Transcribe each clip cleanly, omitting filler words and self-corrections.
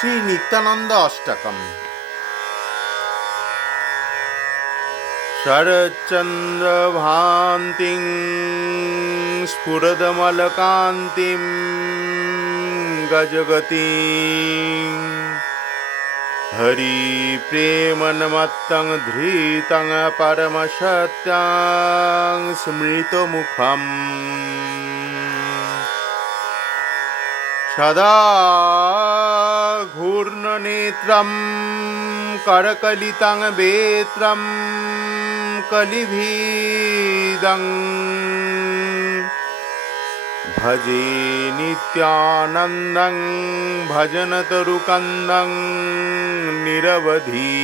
শ্রী নিত্যানন্দ অষ্টকম। শরচ্চন্দ্র ভান্তিং স্ফুরদমলকান্তিং গজগতিং হরি প্রেমনমত্তং ধৃতং পরমসত্যং স্মৃতমুখম সদা ঘূর্ণনেত্রম করকলিতং বেত্রম কলিভীদং ভজে নিত্যানন্দং ভজনতরুকন্দং নিরবধি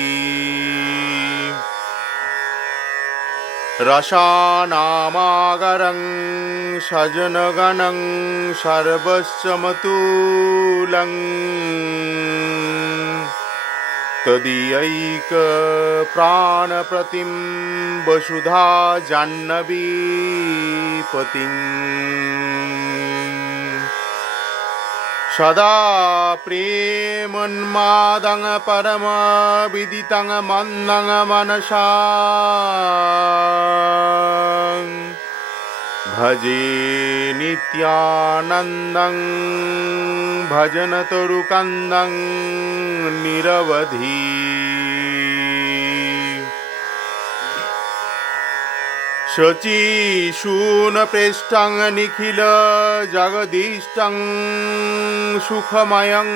রসানামাগরং সজনগণং সর্বস্বমতুলং তদীয়ৈক প্রাণপ্রতিম বসুধা জাহ্নবী পতিং সদা প্রেমোন্মাদং পরমবিদিতং মন্দং মনসা ভজে নিত্যানন্দং ভজনতরুকন্দং নিরবধি শচীশূনপ্রেষ্টং নিখিল জগদীষ্টং সুখময়ং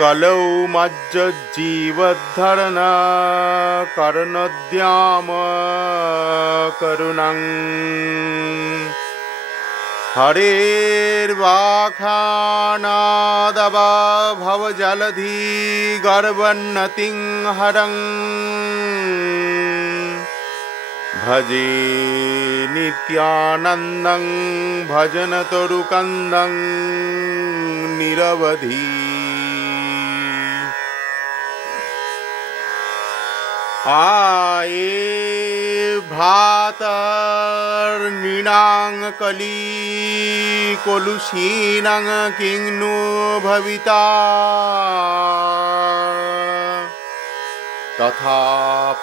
কলৌ মজ্জীবদ্ধরণ কর্ণোদ্যাম করুণং হরের্বাখানাদব ভবজলধি গর্ভন্নতিং হরং ভজে নিত্যানন্দং ভজনতরুকন্দং নিরবধি আয়ে ভ্রাতর্নৃণাং কলি কলুষীণং কিং নো ভবিতা তথা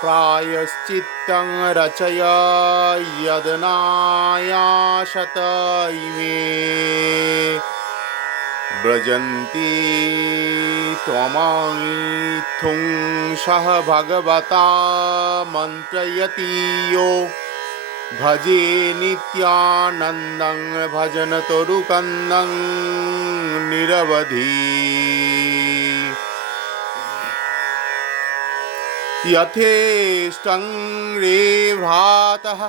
প্রায়শ্চিত্তং রচয় যদনায়াসত ইমে ব্রজন্তি ত্বমাইথুং সহ ভগবতা মন্ত্রয়তি য়ো ভজে নিত্যানন্দং ভজনতরুকন্দং নিরবধি यथेष्टं रे भ्रातः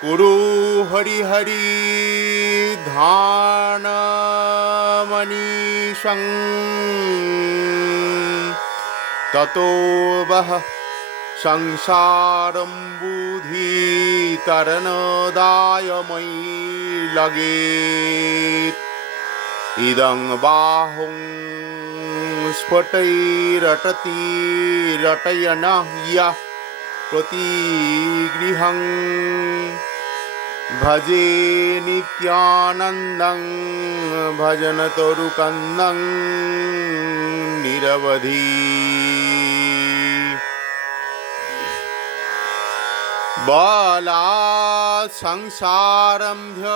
कुरु हरिहरि ध्यानमनीषं ततो वः संसारं बुद्धितरणदाय मयि लगेत् इदं बाहुं स्फुटैरटति रटयन यः प्रतिगृहं भजे नित्यानन्दं भजनतरुकन्दं निरवधि बलात् संसारम्भ्य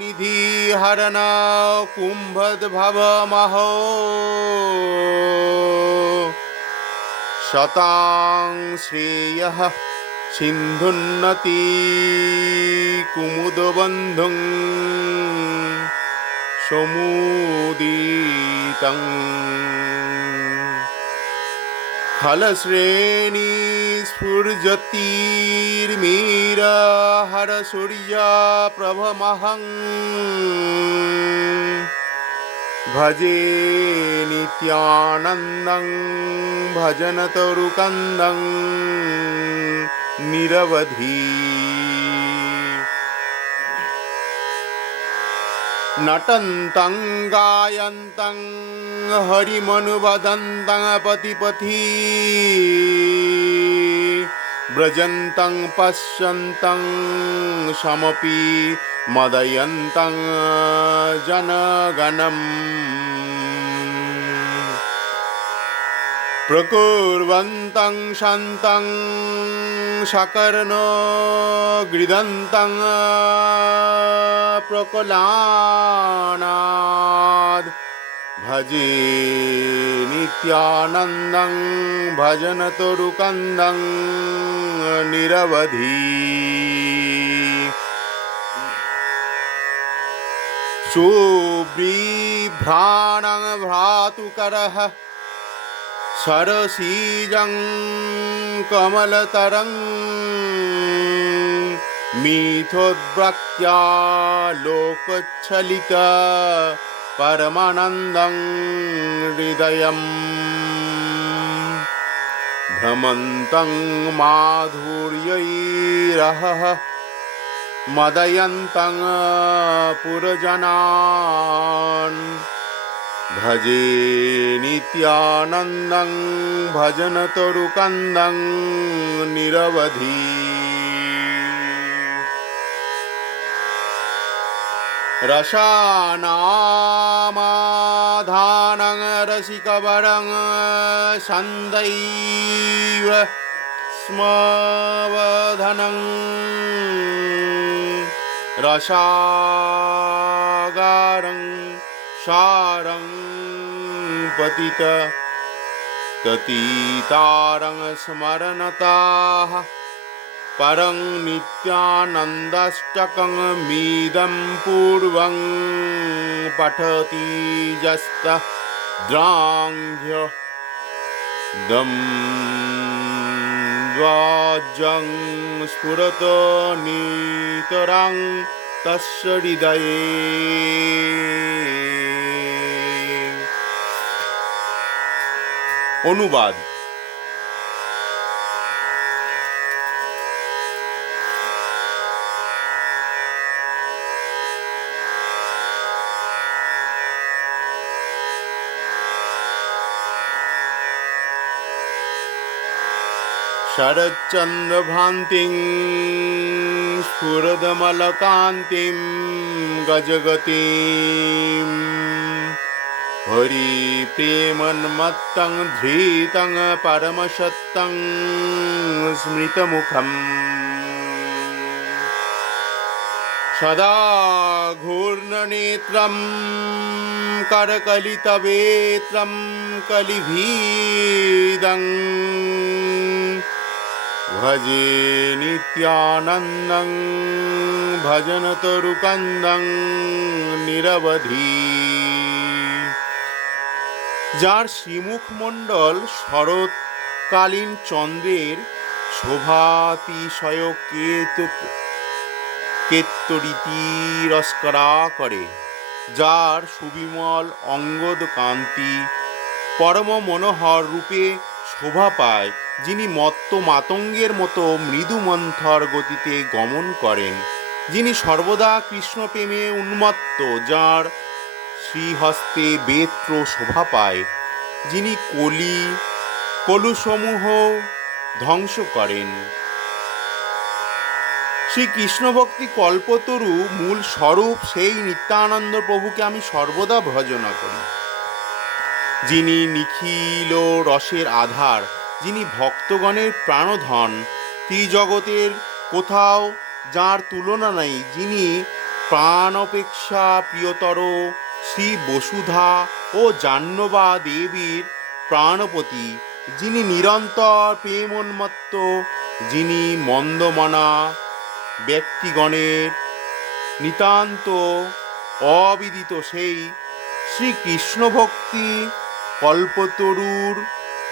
निधिहरण कुम्भद्भवमहो शतां श्रेयः सिन्धुन्नति कुमुदबन्धुं समुदितं खलश्रेणी स्फुर्जतिर्मीरहर सूर्यप्रभमहं भजे नित्यानन्दं भजनतरुकन्दं निरवधि नटन्तं गायन्तं हरिमनुवदन्तं पतिपथि व्रजन्तं पश्यन्तं समपि मदयन्तं जनगणम् प्रकुर्वन्तं शान्तं शकर्णो गृदन्तं प्रकुलानाद् भजे नित्यानन्दं भजनतरुकन्दं निरवधि सुबिभ्राणं भ्रातुकरः सरसीजं कमलतरं मिथोद्भक्त्या लोकच्छलित परमानन्दं हृदयम् भ्रमन्तं माधुर्यैरहः मदयन्तं पुरजनान् भजे नित्यानन्दं भजनतरुकन्दं निरवधि रसानामाधानं रसिकवरं सन्दैव स्मवधनं रसागारं सारं पतित ततीतारं स्मरनताः परं नित्यानन्दाष्टकं मीदं पूर्वं पठति यस्तः द्राङ्घ्य द्वाजं स्फुरतो नितरां तस्य हृदये। অনুবাদ। शरच्चन्द्रभान्तिं स्फुरदमलकान्तिं गजगतिं हरिप्रेमन्मत्तं धृतं परमसत्तं स्मृतमुखम् सदा घूर्णनेत्रं करकलितवेत्रं कलिभीदं भजे नित्यानन्दं भजनतरुकन्दं निरवधि। যার শ্রীমুখমণ্ডল শরৎকালীন চন্দ্রের শোভাতিশয় কেতরিতিরস্করা করে, যার সুবিমল অঙ্গদ কান্তি পরম মনোহর রূপে শোভা পায়, যিনি মত্ত মাতঙ্গের মতো মৃদু মন্থর গতিতে গমন করেন, যিনি সর্বদা কৃষ্ণপ্রেমে উন্মত্ত, যার শ্রীহস্তে বেত্র শোভা পায়, যিনি কলুসমূহ ধ্বংস করেন। শ্রীকৃষ্ণ ভক্তি কল্পতরু মূল স্বরূপ সেই নিত্যানন্দ প্রভুকে আমি সর্বদা ভজনা করি, যিনি নিখিল রসের আধার, যিনি ভক্তগণের প্রাণধন, ত্রিজগতের কোথাও যার তুলনা নাই, যিনি প্রাণ অপেক্ষা প্রিয়তর, শ্রী বসুধা ও জাহ্নবা দেবীর প্রাণপতি, যিনি নিরন্তর প্রেমোন্মত্ত, যিনি মন্দমনা ব্যক্তিগণের নিতান্ত অবিদিত সেই শ্রীকৃষ্ণ ভক্তি কল্পতরুর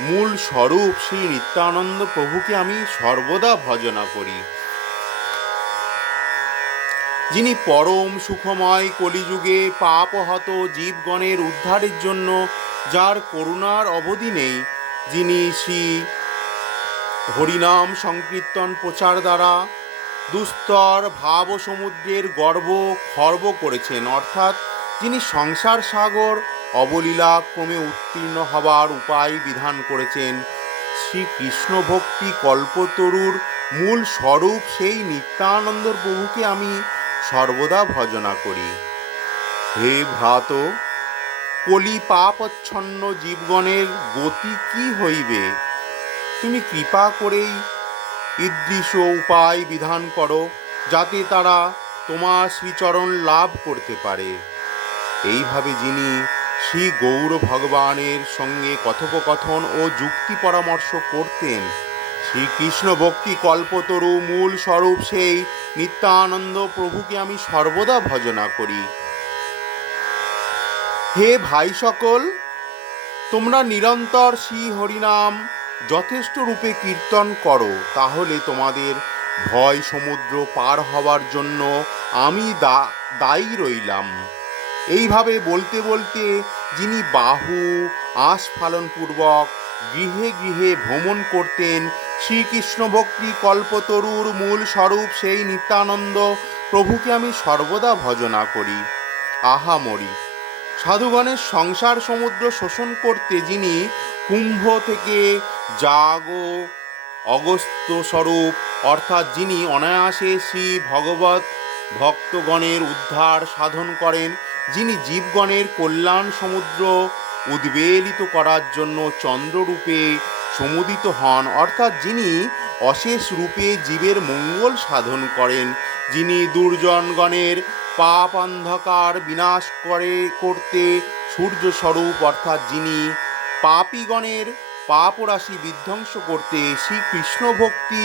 মূল স্বরূপ শ্রী নিত্যানন্দ প্রভুকে আমি সর্বদা ভজনা করি, যিনি পরম সুখময় কলিযুগে পাপহত জীবগণের উদ্ধারের জন্য যার করুণার অবধি নেই, যিনি শ্রী হরিনাম সংকীর্তন প্রচার দ্বারা দুস্তর ভাব সমুদ্রের খর্ব করেছেন, অর্থাৎ যিনি সংসার সাগর অবলীলা ক্রমে উত্তীর্ণ হবার উপায় বিধান করেছেন, শ্রীকৃষ্ণ ভক্তি কল্পতরুর মূল স্বরূপ সেই নিত্যানন্দ প্রভুকে আমি সর্বদা ভজনা করি। হে ভ্রাত, কলি পাপচ্ছন্ন জীবগণের গতি কি হইবে? তুমি কৃপা করেই ঈদৃশ উপায় বিধান করো, যাতে তারা তোমার শ্রীচরণ লাভ করতে পারে। এইভাবে যিনি শ্রী গৌর ভগবানের সঙ্গে কথোপকথন ও যুক্তি পরামর্শ করতেন, শ্রীকৃষ্ণ ভক্তি কল্পতরু মূল স্বরূপ সেই নিত্যানন্দ প্রভুকে আমি সর্বদা ভজনা করি। হে ভাই সকল, তোমরা নিরন্তর শ্রী হরিনাম যথেষ্ট রূপে কীর্তন করো, তাহলে তোমাদের ভয় সমুদ্র পার হওয়ার জন্য আমি দায়ী রইলাম। এইভাবে বলতে বলতে যিনি বাহু আস্ফালনপূর্বক গৃহে গৃহে ভ্রমণ করতেন, শ্রীকৃষ্ণ ভক্তি কল্পতরুর মূল স্বরূপ সেই নিত্যানন্দ প্রভুকে আমি সর্বদা ভজনা করি। আহামরি সাধুগণের সংসার সমুদ্র শোষণ করতে যিনি কুম্ভ থেকে জাগ অগস্ত্য স্বরূপ, অর্থাৎ যিনি অনায়াসে শ্রী ভগবত ভক্তগণের উদ্ধার সাধন করেন, যিনি জীবগণের কল্যাণ সমুদ্র উদ্বেলিত করার জন্য চন্দ্ররূপে সমুদিত হন, অর্থাৎ যিনি অশেষ রূপে জীবের মঙ্গল সাধন করেন, যিনি দুর্জনগণের পাপ অন্ধকার বিনাশ করতে সূর্য স্বরূপ, অর্থাৎ যিনি পাপীগণের পাপরাশি বিধ্বংস করতে শ্রীকৃষ্ণ ভক্তি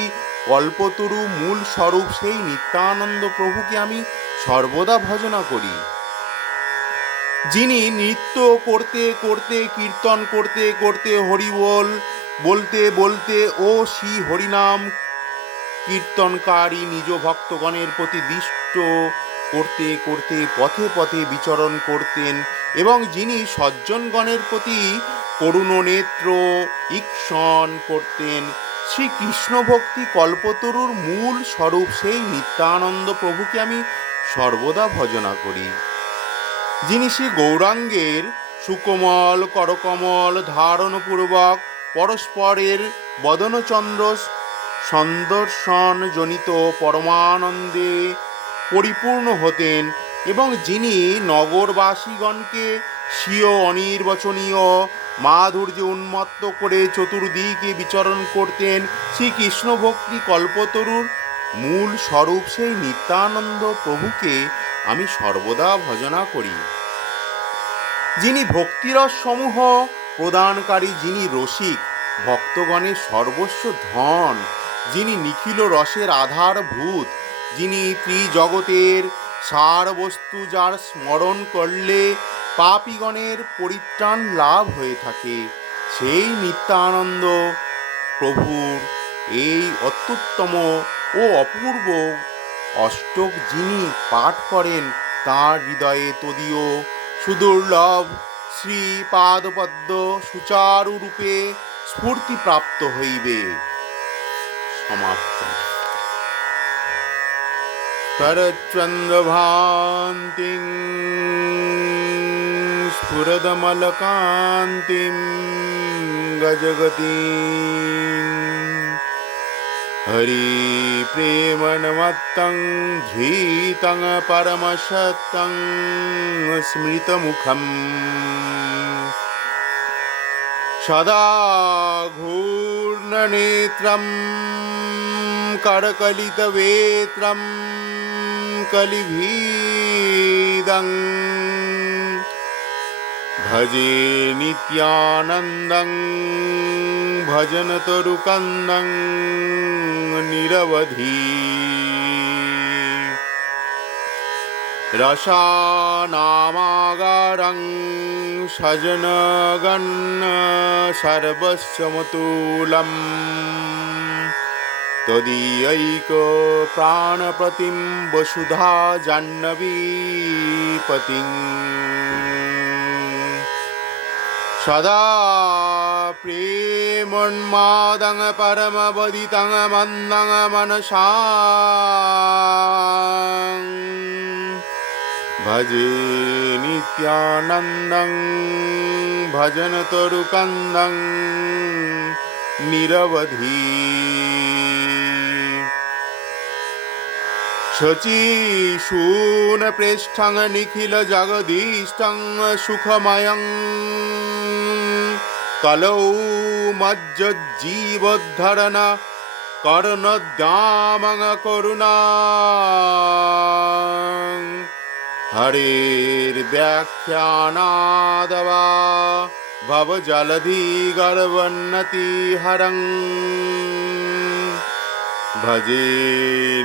কল্পতরু মূল স্বরূপ সেই নিত্যানন্দ প্রভুকে আমি সর্বদা ভজনা করি। যিনি নৃত্য করতে করতে কীর্তন করতে করতে হরিবোল বলতে বলতে ও শ্রী হরিনাম কীর্তনকারী নিজ ভক্তগণের প্রতি দৃষ্ট করতে করতে পথে পথে বিচরণ করতেন, এবং যিনি সজ্জনগণের প্রতি করুণ নেত্র ঈক্ষণ করতেন, শ্রীকৃষ্ণ ভক্তি কল্পতরুর মূল স্বরূপ সেই নিত্যানন্দ প্রভুকে আমি সর্বদা ভজনা করি। যিনি শ্রী গৌরাঙ্গের সুকোমল করকমল ধারণপূর্বক পরস্পরের বদনচন্দ্র সন্দর্শন জনিত পরমানন্দে পরিপূর্ণ হতেন, এবং যিনি নগরবাসীগণকে স্বীয় অনির্বচনীয় মাধুর্যে উন্মত্ত করে চতুর্দিকে বিচরণ করতেন, শ্রীকৃষ্ণ ভক্তি কল্পতরুর মূল স্বরূপ সেই নিত্যানন্দ প্রভুকে আমি সর্বদা ভজনা করি। যিনি ভক্তিরস সমূহ প্রদানকারী, যিনি রসিক ভক্তগণের সর্বস্ব ধন, যিনি নিখিল রসের আধারভূত, যিনি ত্রিজগতের সার বস্তু, যার স্মরণ করলে পাপীগণের পরিত্রাণ লাভ হয়ে থাকে, সেই নিত্যানন্দ প্রভুর এই অত্যুত্তম ও অপূর্ব অষ্টক যিনি পাঠ করেন, তাঁর হৃদয়ে তদীয় সুদুর্লভ শ্রীপাদপদ্ম সুচারুরূপে স্ফূর্তিপ্রাপ্ত হইবে। সমাপ্ত। শরৎচন্দ্রভান্তিং স্ফুরদমলকান্তিং গজগতিং হরি প্রেমনমত্তং ধৃতং পরমসত্যং স্মৃতমুখম সদা ঘূর্ণনেত্রম করকলিতবেত্রম কলিভীদং ভজে নিত্যানন্দং ভজনতরুকন্দং নিরবধি রসানামাগারং সজনগণ সর্বস্বমতুলম তদীয়ৈক প্রাণপ্রতিম বসুধা জাহ্নবীপতিং সদা প্রেমোন্মাদং পরমবদিতং মন্দং মনসাং ভজে নিত্যানন্দং ভজনতরুকন্দং নিরবধি शचीशूनप्रेष्ठं निखिलजगदीष्टं सुखमयं कलौ मज्जज्जीवोद्धरण कर्णद्यामं करुणा हरेर्व्याख्यानादवा भवजलधिगर्वोन्नति हरं भजे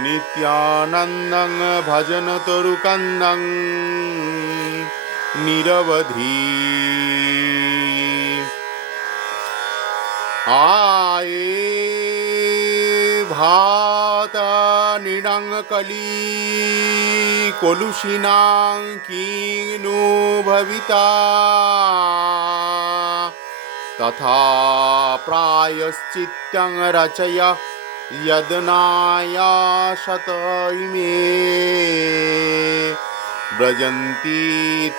नित्यानन्दं भजनतरुकन्दं निरवधि आये भाता निडं कली कलुषिनां कीनु भविता तथा प्रायश्चित्तं रचय यदनायासत इमे व्रजन्ति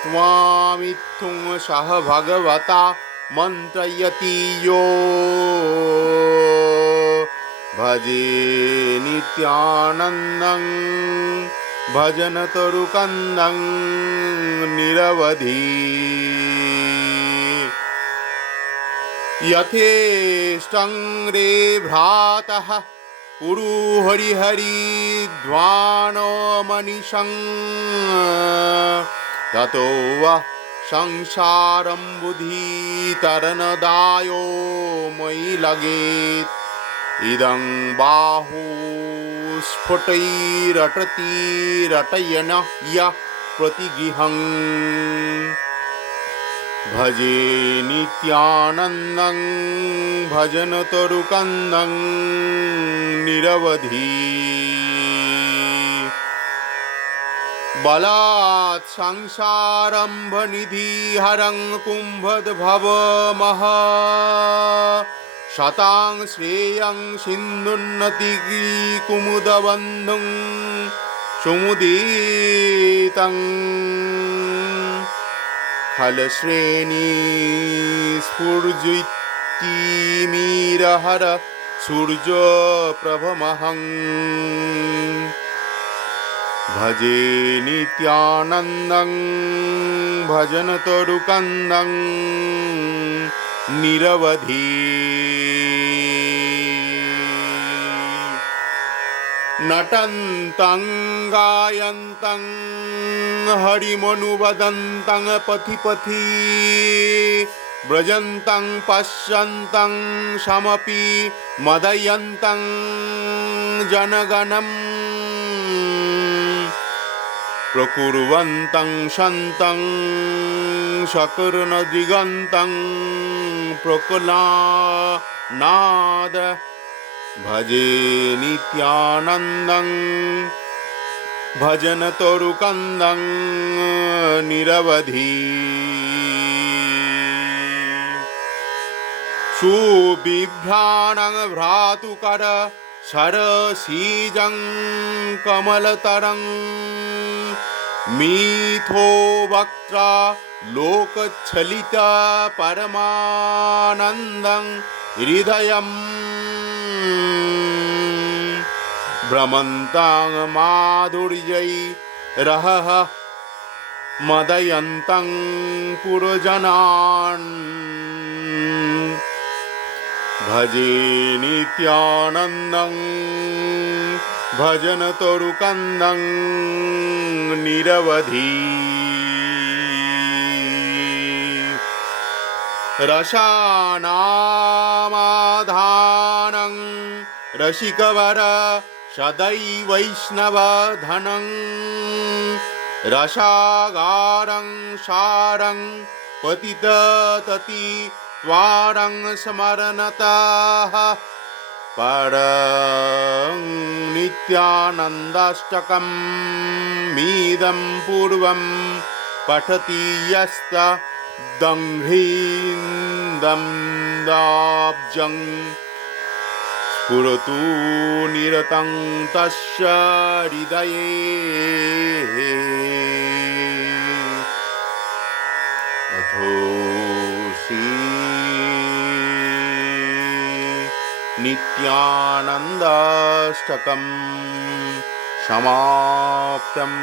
त्वामित्थुं सह भगवता मन्त्रयति यो भजे नित्यानन्दं भजनतरुकन्दं निरवधि यथेष्टं रे भ्रातः कुरु हरिहरिध्वानो मनीषं ततो वः संसारं बुद्धितरणदायो मयि लगेत् इदं बाहु स्फुटैरटतिरटयन यः प्रतिगृहं भजे नित्यानन्दं भजनतरुकन्दं निरवधि बलात् संसारम्भनिधिहरं कुम्भद्भवमः शतां श्रेयं सिन्धुन्नतिकुमुदबन्धुं सुमुदितं खलश्रेणी स्फुर्जितिमीरहर सूर्यप्रभमहं भजे नित्यानन्दं भजनतरुकन्दं निरवधि नटन्तं गायन्तं हरिमनुवदन्तं पथि पथि व्रजन्तं पश्यन्तं समपि मदयन्तं जनगणं प्रकुर्वन्तं सन्तं शकर्णदिगन्तं प्रकुलानाद भजे नित्यानन्दं भजनतरुकन्दं निरवधि सुबिभ्राणं भ्रातुकर सरसीजं कमलतरं मीथो वक्त्रा लोकच्छलित परमानन्दं हृदयं भ्रमन्तं माधुर्यै रहः मदयन्तं पुरजनान् भजे नित्यानन्दं भजनतरुकन्दं निरवधि रसानामाधानं रसिकवर सदैवैष्णवधनं रसागारं सारं पतिततति त्वारं स्मरनतः परं नित्यानन्दाष्टकं मीदं पूर्वं पठति यस्तदङ्घ्रिन्दं दाब्जं स्फुरतु निरतं तस्य हृदये अथोऽसि नित्यानन्दाष्टकं समाप्तम्।